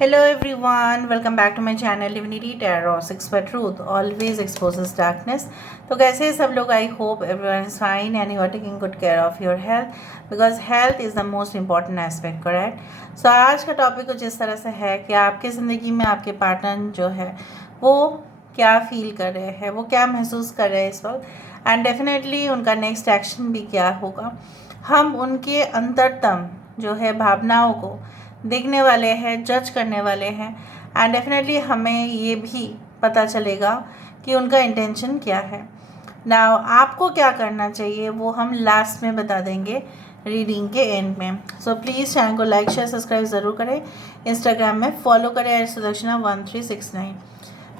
Hello everyone, welcome back to my channel Divinity Tarot 6 for Truth always exposes darkness। तो कैसे हैं सब लोग? I hope everyone is fine and you are taking good care of your health because health is the most important aspect, correct. So आज का topic कुछ इस तरह से है कि आपकी ज़िंदगी में आपके पार्टनर जो है वो क्या फील कर रहे हैं, वो क्या महसूस कर रहे हैं इस वक्त, एंड डेफिनेटली उनका नेक्स्ट एक्शन भी क्या होगा। हम उनके अंतरतम जो है भावनाओं को देखने वाले हैं, जज करने वाले हैं, एंड डेफिनेटली हमें ये भी पता चलेगा कि उनका इंटेंशन क्या है। नाउ आपको क्या करना चाहिए वो हम लास्ट में बता देंगे रीडिंग के एंड में। सो प्लीज़ चैनल को लाइक शेयर सब्सक्राइब ज़रूर करें, इंस्टाग्राम में फॉलो करें @सुलक्षणा1369।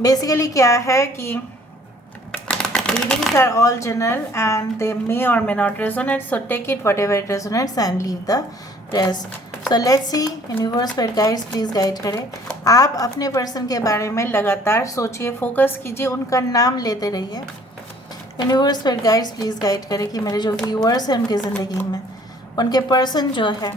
बेसिकली क्या है कि readings are all general and they may or may not resonate, so take it whatever it resonates and leave the rest. So let's see, universe पर guides please guide करें। आप अपने person के बारे में लगातार सोचिए, फोकस कीजिए, उनका नाम लेते रहिए। यूनिवर्स पर गाइड्स प्लीज़ गाइड करें कि मेरे जो व्यूअर्स हैं उनकी ज़िंदगी में उनके पर्सन जो है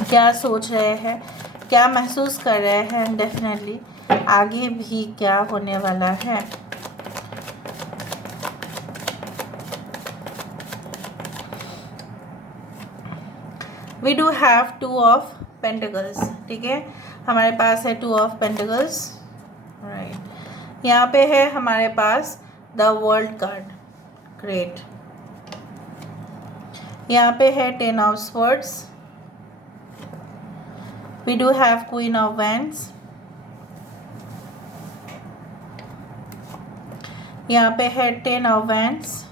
क्या सोच रहे हैं, क्या महसूस कर रहे हैं, डेफिनेटली आगे भी क्या होने वाला है। We do have 2 of pentacles, ठीक है, हमारे पास है 2 ऑफ पेंटिकल्स, राइट। यहाँ पे है हमारे पास द वर्ल्ड कार्ड, ग्रेट। यहाँ पे है 10 of swords, we do have queen of wands, यहाँ पे है 10 ऑफ वैंड्स,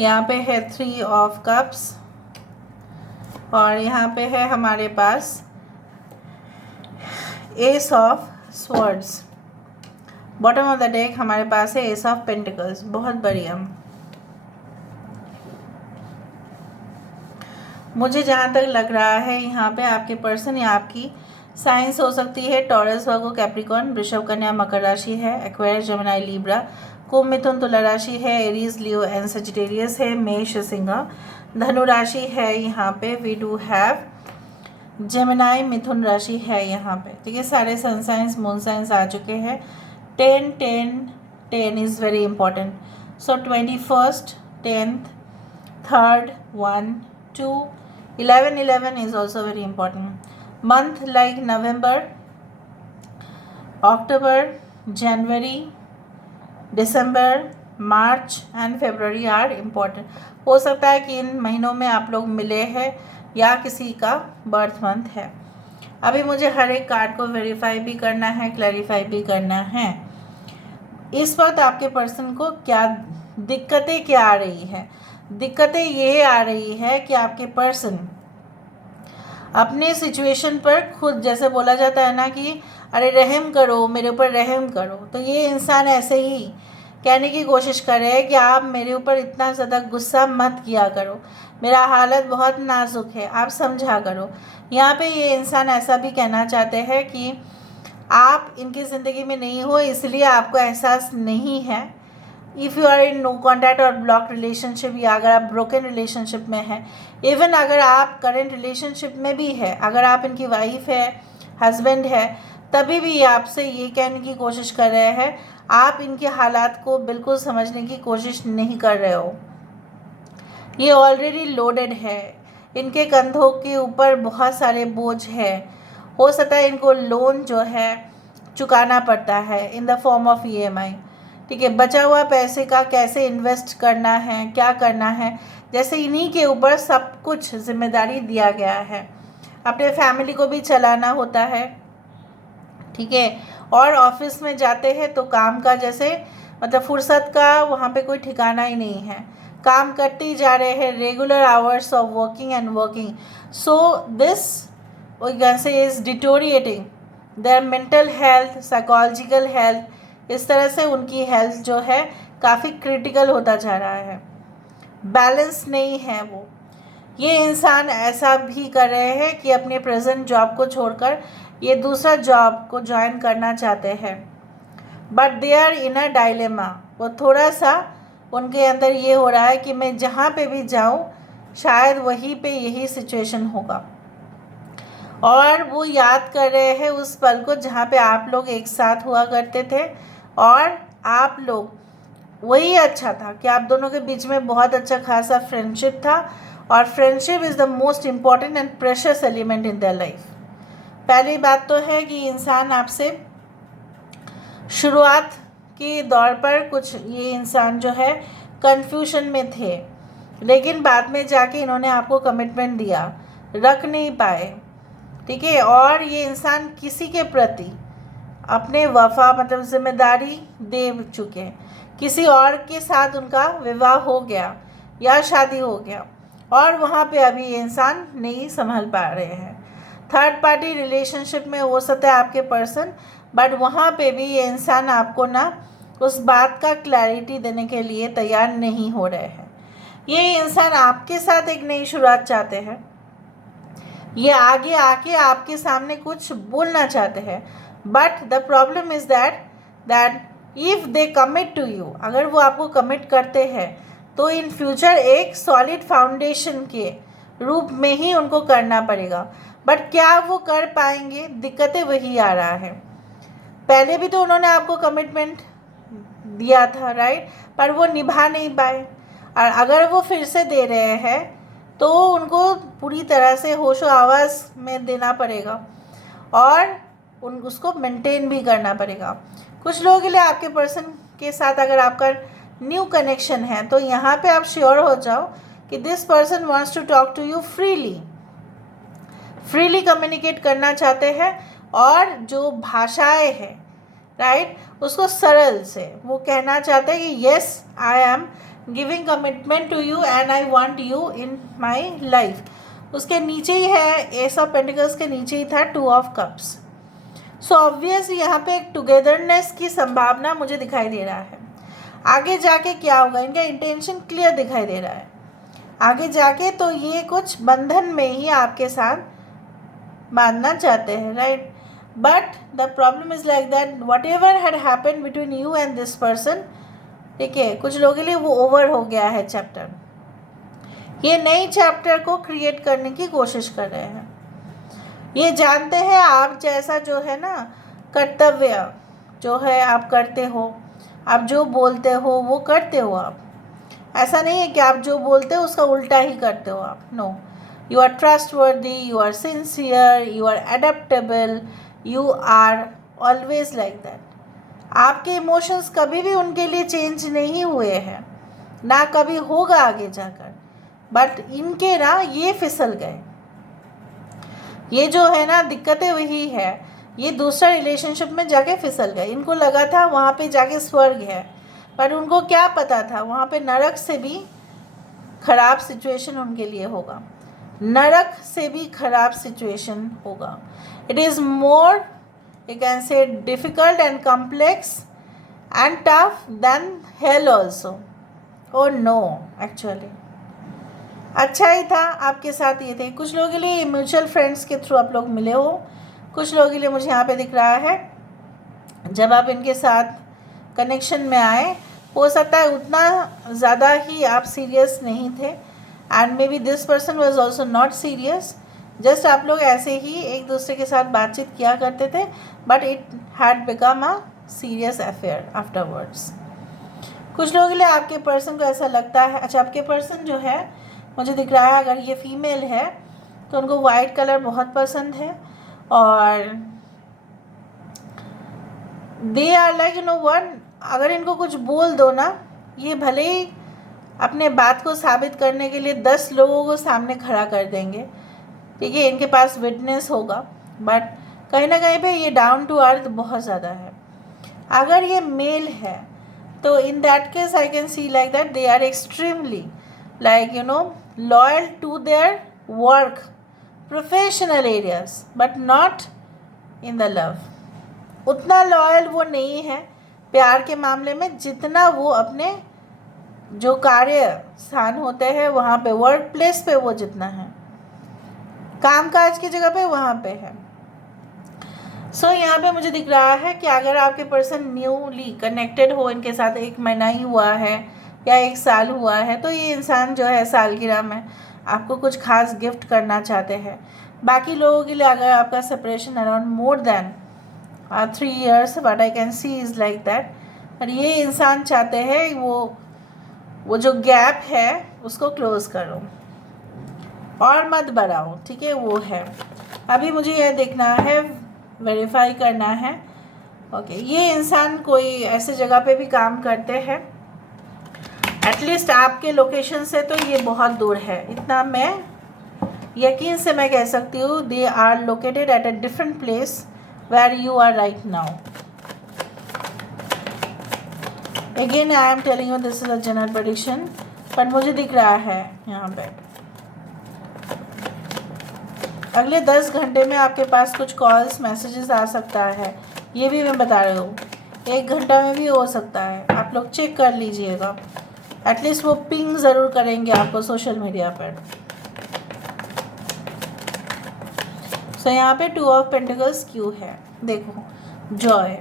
यहाँ पे है 3 ऑफ कप्स, और यहाँ पे है हमारे पास ace of swords. Bottom of the deck हमारे पास है एस ऑफ पेंटिकल्स। बहुत बढ़िया। मुझे जहाँ तक लग रहा है यहाँ पे आपके पर्सन या आपकी साइंस हो सकती है टॉरस, वर्गो, कैप्रिकॉर्न, वृषभ, कन्या, मकर राशि है, एक्वेरियस, जेमिनी, लिब्रा, कुंभ, मिथुन, तुला राशि है, एरीज, लियो एंड सजिटेरियस है, मेष, सिंह, धनु राशि है। यहाँ पे वी डू हैव जेमिनी, मिथुन राशि है यहाँ पे, ठीक है। सारे सन साइंस, मून साइंस आ चुके हैं। 10 10 10 is very important. So 21st 10th 3rd 1 2 11 11 is also very important. Month like November, October, January, December, March and February are important. हो सकता है कि इन महीनों में आप लोग मिले हैं या किसी का बर्थ मंथ है। अभी मुझे हर एक कार्ड को वेरीफाई भी करना है, क्लैरिफाई भी करना है। इस वक्त आपके पर्सन को क्या दिक्कतें क्या आ रही है? दिक्कतें ये आ रही है कि आपके पर्सन अपने सिचुएशन पर खुद, जैसे बोला जाता है ना कि अरे रहम करो, मेरे ऊपर रहम करो, तो ये इंसान ऐसे ही कहने की कोशिश कर रहे हैं कि आप मेरे ऊपर इतना ज़्यादा गुस्सा मत किया करो, मेरा हालत बहुत नाजुक है, आप समझा करो। यहाँ पे ये इंसान ऐसा भी कहना चाहते हैं कि आप इनकी ज़िंदगी में नहीं हो, इसलिए आपको एहसास नहीं है। If you are in no contact और ब्लॉक रिलेशनशिप, या अगर आप ब्रोकन रिलेशनशिप में हैं, इवन अगर आप करेंट रिलेशनशिप में भी है, अगर आप इनकी वाइफ है, हस्बैंड है, तभी भी ये आपसे ये कहने की कोशिश कर रहे हैं आप इनके हालात को बिल्कुल समझने की कोशिश नहीं कर रहे हो। ये ऑलरेडी लोडेड है, इनके कंधों के ऊपर बहुत सारे बोझ है। हो सकता है इनको लोन जो है चुकाना पड़ता है in the form of EMI, ठीक है। बचा हुआ पैसे का कैसे इन्वेस्ट करना है, क्या करना है, जैसे इन्हीं के ऊपर सब कुछ जिम्मेदारी दिया गया है। अपने फैमिली को भी चलाना होता है, ठीक है। और ऑफिस में जाते हैं तो काम का जैसे मतलब फुर्सत का वहाँ पे कोई ठिकाना ही नहीं है, काम करते ही जा रहे हैं, regular hours of working and working. So this से is deteriorating their mental health, psychological health. इस तरह से उनकी हेल्थ जो है काफ़ी क्रिटिकल होता जा रहा है, बैलेंस नहीं है वो। ये इंसान ऐसा भी कर रहे हैं कि अपने प्रेजेंट जॉब को छोड़कर ये दूसरा जॉब को ज्वाइन करना चाहते हैं, but they are in a dilemma. वो थोड़ा सा उनके अंदर ये हो रहा है कि मैं जहाँ पे भी जाऊँ शायद वहीं पे यही सिचुएशन होगा। और वो याद कर रहे हैं उस पल को जहाँ पे आप लोग एक साथ हुआ करते थे, और आप लोग वही अच्छा था कि आप दोनों के बीच में बहुत अच्छा खासा फ्रेंडशिप था, और friendship is the most important and precious element in their life. पहली बात तो है कि इंसान आपसे शुरुआत के दौर पर कुछ ये इंसान जो है कन्फ्यूजन में थे, लेकिन बाद में जाके इन्होंने आपको कमिटमेंट दिया, रख नहीं पाए, ठीक है। और ये इंसान किसी के प्रति अपने वफा मतलब जिम्मेदारी दे चुके हैं, किसी और के साथ उनका विवाह हो गया या शादी हो गया, और वहाँ पे अभी ये इंसान नहीं संभल पा रहे हैं। थर्ड पार्टी रिलेशनशिप में हो सकता है आपके पर्सन, बट वहाँ पे भी ये इंसान आपको ना उस बात का क्लैरिटी देने के लिए तैयार नहीं हो रहे हैं। ये इंसान आपके साथ एक नई शुरुआत चाहते हैं, ये आगे आके आपके सामने कुछ बोलना चाहते हैं, but the problem is that if they commit to you, अगर वो आपको कमिट करते हैं तो इन फ्यूचर एक सॉलिड फाउंडेशन के रूप में ही उनको करना पड़ेगा। बट क्या वो कर पाएंगे, दिक्कतें वही आ रहा है। पहले भी तो उन्होंने आपको कमिटमेंट दिया था, राइट, पर वो निभा नहीं पाए, और अगर वो फिर से दे रहे हैं तो उनको पूरी तरह से होशो आवाज़ में देना पड़ेगा, और उसको मेंटेन भी करना पड़ेगा। कुछ लोगों के लिए आपके पर्सन के साथ अगर आपका न्यू कनेक्शन है तो यहाँ पे आप श्योर हो जाओ कि this person wants to talk to you freely communicate करना चाहते हैं, और जो भाषाएं हैं, राइट, उसको सरल से वो कहना चाहते हैं कि yes I am giving commitment to you and I want you in my life. उसके नीचे ही है एस ऑफ पेंटिकल्स के नीचे ही था 2 ऑफ कप्स। सो ऑब्वियस यहाँ पे एक टुगेदरनेस की संभावना मुझे दिखाई दे रहा है। आगे जाके क्या होगा, इनका इंटेंशन क्लियर दिखाई दे रहा है। आगे जाके तो ये कुछ बंधन में ही आपके साथ बांधना चाहते हैं, right, but the problem is like that what ever had happen between you and this person, ठीक है, कुछ लोगों के लिए वो ओवर हो गया है चैप्टर। ये नई चैप्टर को क्रिएट करने की कोशिश कर रहे हैं। ये जानते हैं आप जैसा जो है ना कर्तव्य जो है आप करते हो, आप जो बोलते हो वो करते हो आप। ऐसा नहीं है कि आप जो बोलते हो उसका उल्टा ही करते हो आप, no, you are trustworthy, you are sincere, you are adaptable, you are always like that. आपके इमोशंस कभी भी उनके लिए चेंज नहीं हुए हैं, ना कभी होगा आगे जाकर, बट इनके ना ये फिसल गए। ये जो है ना दिक्कतें वही है, ये दूसरा रिलेशनशिप में जाके फिसल गए। इनको लगा था वहाँ पे जाके स्वर्ग है, पर उनको क्या पता था वहाँ पे नरक से भी ख़राब सिचुएशन उनके लिए होगा, नरक से भी ख़राब सिचुएशन होगा। It is more you can say difficult and complex and tough than hell also. Oh no, actually अच्छा ही था आपके साथ ये थे। कुछ लोगों के लिए म्यूचुअल फ्रेंड्स के थ्रू आप लोग मिले हो, कुछ लोगों के लिए मुझे यहाँ पे दिख रहा है जब आप इनके साथ कनेक्शन में आए, हो सकता है उतना ज़्यादा ही आप सीरियस नहीं थे, and may be this person was also not serious, just आप लोग ऐसे ही एक दूसरे के साथ बातचीत किया करते थे, but it had become a serious affair afterwards. कुछ लोगों के लिए आपके पर्सन को ऐसा लगता है, अच्छा आपके पर्सन जो है मुझे दिख रहा है अगर ये फीमेल है तो उनको वाइट कलर बहुत पसंद है, और they are like you know one, अगर इनको कुछ बोल दो ना, ये भले ही अपने बात को साबित करने के लिए 10 लोगों को सामने खड़ा कर देंगे, ठीक है, इनके पास विटनेस होगा, बट कहीं ना कहीं पे ये डाउन टू अर्थ बहुत ज़्यादा है। अगर ये मेल है तो in that case I can see like that they are extremely like you know loyal to their work professional areas but not in the love। उतना लॉयल वो नहीं है प्यार के मामले में जितना वो अपने जो कार्य स्थान होते हैं वहाँ पे, वर्क प्लेस पे वो जितना है, कामकाज की जगह पे वहाँ पे है। सो यहाँ पे मुझे दिख रहा है कि अगर आपके पर्सन न्यूली कनेक्टेड हो, इनके साथ 1 महीना ही हुआ है या 1 साल हुआ है, तो ये इंसान जो है सालगिरह में आपको कुछ खास गिफ्ट करना चाहते हैं, बाकी लोगों के लिए अगर आपका separation around more than 3 years, what I can C is like that, और ये इंसान चाहते हैं वो जो गैप है उसको क्लोज करो और मत बढ़ाओ, ठीक है, वो है। अभी मुझे यह देखना है, वेरीफाई करना है। ओके, ये इंसान कोई ऐसे जगह पे भी काम करते हैं, एटलीस्ट आपके लोकेशन से तो ये बहुत दूर है, इतना मैं यकीन से मैं कह सकती हूँ। They are located at a different place where you are right now. Again I am telling you this is a general prediction, पर मुझे दिख रहा है यहाँ पे अगले 10 घंटे में आपके पास कुछ कॉल्स मैसेजेस आ सकता है, ये भी मैं बता रही हूँ। 1 घंटा में भी हो सकता है, आप लोग चेक कर लीजिएगा। एटलीस्ट वो पिंग ज़रूर करेंगे आपको सोशल मीडिया पर। सो यहाँ पे 2 ऑफ पेंटिकल्स क्यों है, देखो जॉय,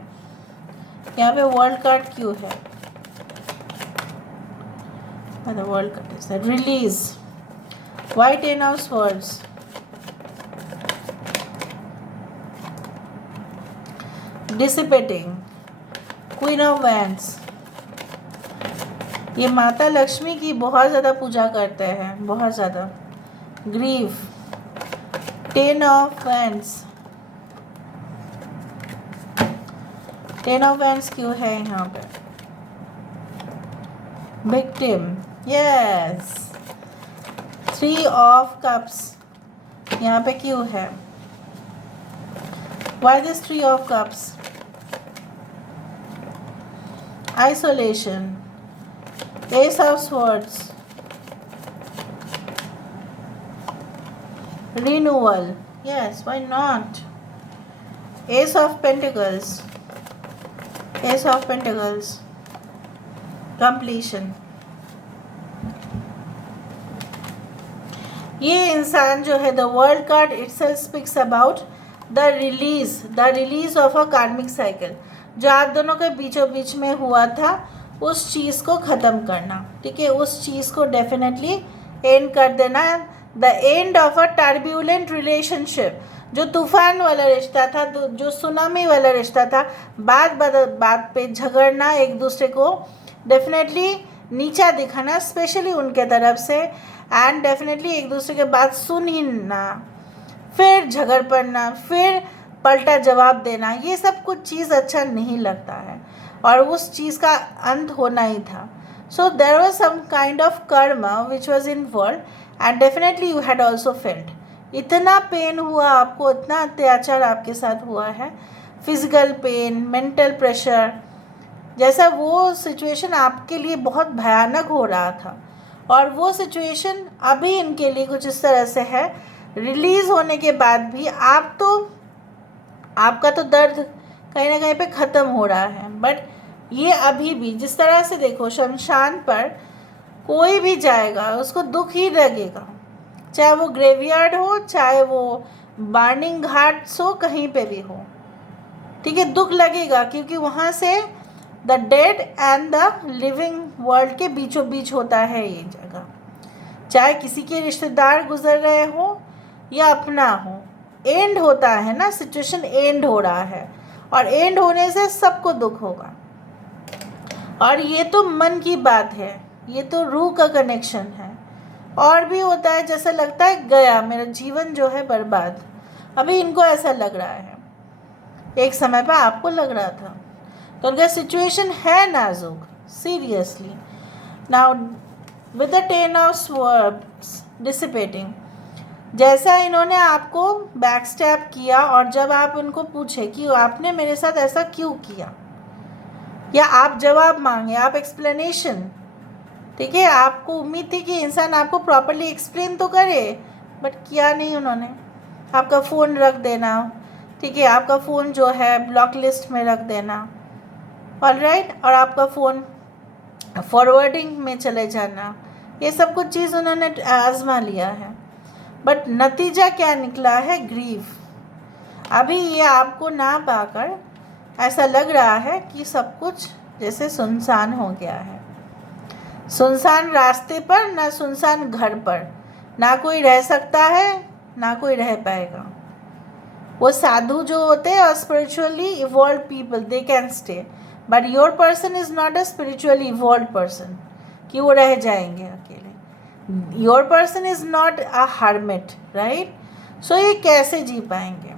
यहाँ पे वर्ल्ड कार्ड क्यों है, world card is release, white 10 of swords, dissipating, queen of wands. ये माता लक्ष्मी की बहुत ज़्यादा पूजा करते हैं, बहुत ज़्यादा। Grief, 10 of wands, 10 of wands क्यों है यहाँ पे, विक्टिम, यस। 3 ऑफ कप्स यहाँ पे क्यों है, why this 3 of cups, isolation, S of swords, renewal, yes, why not, ace of pentacles, ace of pentacles, completion। ये इंसान जो है, the world card itself speaks about the release of a karmic cycle, जो आप दोनों के बीचों बीच में हुआ था उस चीज़ को ख़त्म करना, ठीक है, उस चीज़ को डेफिनेटली एंड कर देना। The end of a turbulent relationship, जो तूफान वाला रिश्ता था, जो सुनामी वाला रिश्ता था, बात पे झगड़ना, एक दूसरे को डेफिनेटली नीचा दिखाना, स्पेशली उनके तरफ से, एंड डेफिनेटली एक दूसरे के बात सुन ही ना, फिर झगड़ पड़ना, फिर पलटा जवाब देना, ये सब कुछ चीज़ अच्छा नहीं लगता है और उस चीज़ का अंत होना ही था। So there was some kind of karma which was involve and definitely you had also felt. इतना पेन हुआ आपको, इतना अत्याचार आपके साथ हुआ है, फिजिकल पेन, मेंटल प्रेशर, जैसा वो सिचुएशन आपके लिए बहुत भयानक हो रहा था, और वो सिचुएशन अभी इनके लिए कुछ इस तरह से है। रिलीज़ होने के बाद भी आपका तो दर्द कहीं ना कहीं पे ख़त्म हो रहा है, बट ये अभी भी जिस तरह से देखो, शमशान पर कोई भी जाएगा उसको दुख ही लगेगा, चाहे वो ग्रेवयार्ड हो, चाहे वो बार्निंग घाट्स हो, कहीं पे भी हो, ठीक है, दुख लगेगा, क्योंकि वहाँ से the dead and the living world के बीचों बीच होता है ये जगह, चाहे किसी के रिश्तेदार गुजर रहे हो या अपना हो, एंड होता है ना, सिचुएशन एंड हो रहा है, और एंड होने से सबको दुख होगा। और ये तो मन की बात है, ये तो रूह का कनेक्शन है। और भी होता है, जैसा लगता है गया मेरा जीवन जो है बर्बाद, अभी इनको ऐसा लग रहा है, एक समय पर आपको लग रहा था, तो उनका सिचुएशन है नाजुक, seriously. Now with the 10 of swords dissipating, जैसा इन्होंने आपको बैकस्टैप किया, और जब आप उनको पूछे कि आपने मेरे साथ ऐसा क्यों किया, या आप जवाब मांगे, आप एक्सप्लेनेशन, ठीक है, आपको उम्मीद थी कि इंसान आपको प्रॉपरली एक्सप्लेन तो करे, बट किया नहीं उन्होंने। आपका फ़ोन रख देना, ठीक है, आपका फ़ोन जो है ब्लॉक लिस्ट में रख देना, ऑलराइट, और आपका फ़ोन फॉरवर्डिंग में चले जाना, ये सब कुछ चीज़ उन्होंने आजमा लिया है, बट नतीजा क्या निकला है, ग्रीफ। अभी ये आपको ना पाकर ऐसा लग रहा है कि सब कुछ जैसे सुनसान हो गया है, सुनसान रास्ते पर, ना सुनसान घर पर, ना कोई रह सकता है, ना कोई रह पाएगा। वो साधु जो होते हैं और spiritually evolve people they can stay, but your person is not a spiritually evolve person कि वो रह जाएंगे अकेले। Your person is not a hermit, right. So ये कैसे जी पाएंगे?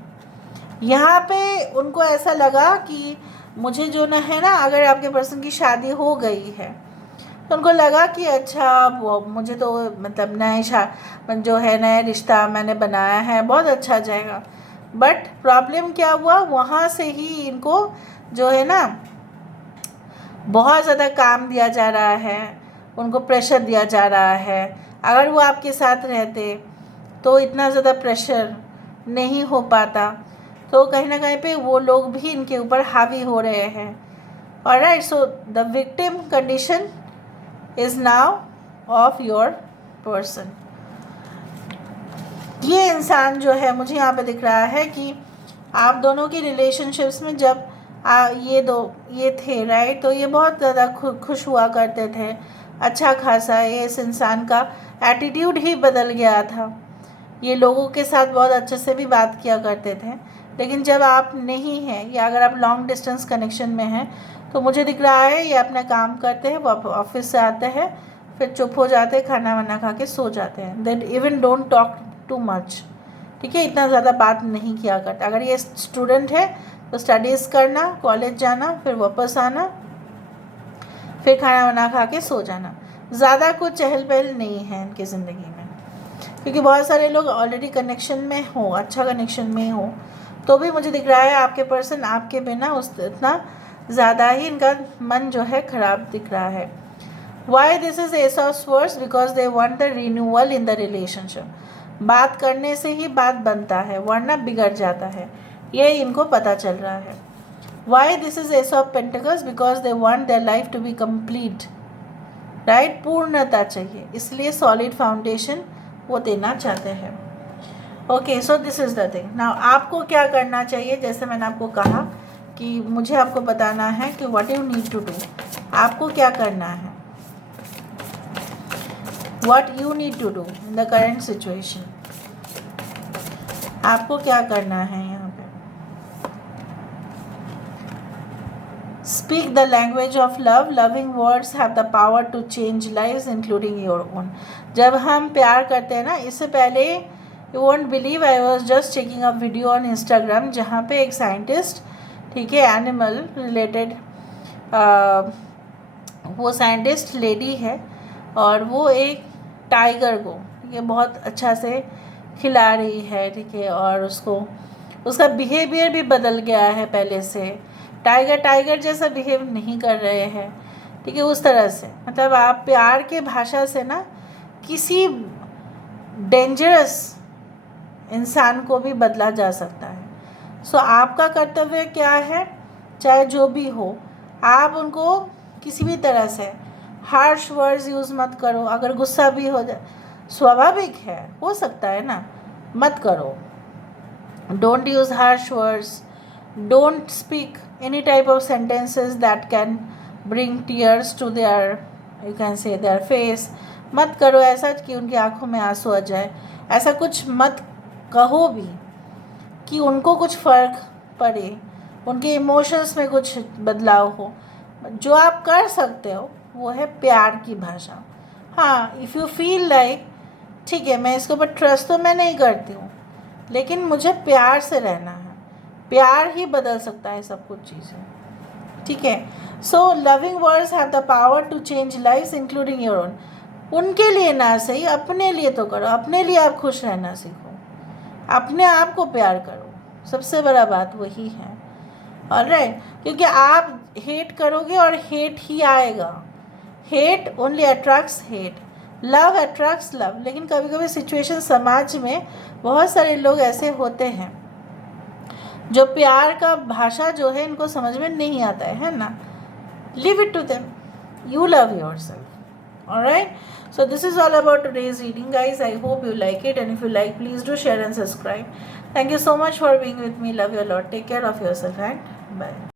यहाँ पे उनको ऐसा लगा कि मुझे जो न है ना, अगर आपके पर्सन की शादी हो गई है तो उनको लगा कि अच्छा वो मुझे तो मतलब जो है नया रिश्ता मैंने बनाया है बहुत अच्छा जाएगा। बट प्रॉब्लम क्या हुआ, वहाँ से ही इनको जो है ना बहुत ज़्यादा काम दिया जा रहा है, उनको प्रेशर दिया जा रहा है। अगर वो आपके साथ रहते तो इतना ज़्यादा प्रेशर नहीं हो पाता, तो कहीं ना कहीं पे वो लोग भी इनके ऊपर हावी हो रहे हैं। Alright, so the victim condition is now of your person. ये इंसान जो है मुझे यहाँ पे दिख रहा है कि आप दोनों की रिलेशनशिप्स में जब ये थे, राइट, तो ये बहुत ज़्यादा खुश हुआ करते थे, अच्छा खासा। ये इस इंसान का एटीट्यूड ही बदल गया था। ये लोगों के साथ बहुत अच्छे से भी बात किया करते थे, लेकिन जब आप नहीं हैं या अगर आप लॉन्ग डिस्टेंस कनेक्शन में हैं तो मुझे दिख रहा है ये अपना काम करते हैं, वो ऑफिस से आते हैं, फिर चुप हो जाते हैं, खाना वाना खा के सो जाते हैं। Then even don't talk too much, ठीक है, इतना ज़्यादा बात नहीं किया करता। अगर ये स्टूडेंट है तो स्टडीज़ करना, कॉलेज जाना, फिर वापस आना, फिर खाना वाना खा के सो जाना। ज़्यादा कुछ चहल पहल नहीं है इनकी ज़िंदगी में, क्योंकि बहुत सारे लोग ऑलरेडी कनेक्शन में हो, अच्छा कनेक्शन में हो, तो भी मुझे दिख रहा है आपके पर्सन आपके बिना इतना ज़्यादा ही इनका मन जो है ख़राब दिख रहा है। Why this is ace of swords? Because they want the renewal in the relationship. बात करने से ही बात बनता है, वरना बिगड़ जाता है, ये इनको पता चल रहा है। Why this is ace of pentacles? Because they want their life to be complete, right, पूर्णता चाहिए, इसलिए सॉलिड फाउंडेशन वो देना चाहते हैं। Okay, so this is the thing. Now आपको क्या करना चाहिए? जैसे मैंने आपको कहा कि मुझे आपको बताना है कि what you need to do. आपको क्या करना है, what you need to do in the current situation. आपको क्या करना है यहाँ पे? Speak the language of love. Loving words have the power to change lives including your own. जब हम प्यार करते हैं ना, इससे पहले you won't believe, I was just checking a video on Instagram जहाँ पे एक साइंटिस्ट, ठीक है, एनिमल रिलेटेड, वो साइंटिस्ट लेडी है और वो एक टाइगर को ये बहुत अच्छा से खिला रही है, ठीक है, और उसका बिहेवियर भी बदल गया है पहले से। टाइगर जैसा बिहेव नहीं कर रहे हैं, ठीक है, उस तरह से। मतलब आप प्यार के भाषा से ना किसी डेंजरस इंसान को भी बदला जा सकता है। सो आपका कर्तव्य क्या है, चाहे जो भी हो, आप उनको किसी भी तरह से हार्श वर्ड्स यूज़ मत करो। अगर गुस्सा भी हो जाए, स्वाभाविक है, हो सकता है ना, मत करो। Don't use harsh words, don't speak any type of sentences that can bring tears to their, you can say their face. मत करो ऐसा कि उनकी आंखों में आंसू आ जाए। ऐसा कुछ मत कहो भी कि उनको कुछ फ़र्क पड़े, उनके इमोशंस में कुछ बदलाव हो। जो आप कर सकते हो वो है प्यार की भाषा। हाँ, इफ़ यू फील लाइक, ठीक है, मैं इसके ऊपर ट्रस्ट तो मैं नहीं करती हूँ, लेकिन मुझे प्यार से रहना है, प्यार ही बदल सकता है सब कुछ चीज़ें, ठीक है। So loving words have the power to change lives including your own. उनके लिए ना सही, अपने लिए तो करो, अपने लिए आप खुश रहना सीखो, अपने आप को प्यार करो, सबसे बड़ा बात वही है। ऑलराइट, क्योंकि आप हेट करोगे और हेट ही आएगा। Hate only attracts hate, love attracts love. लेकिन कभी कभी सिचुएशन समाज में बहुत सारे लोग ऐसे होते हैं जो प्यार का भाषा जो है इनको समझ में नहीं आता है ना। Leave it to them, you love yourself. Alright, so this is all about today's reading, guys. I hope you like it, and if you like, please do share and subscribe. Thank you so much for being with me. Love you a lot. Take care of yourself and bye.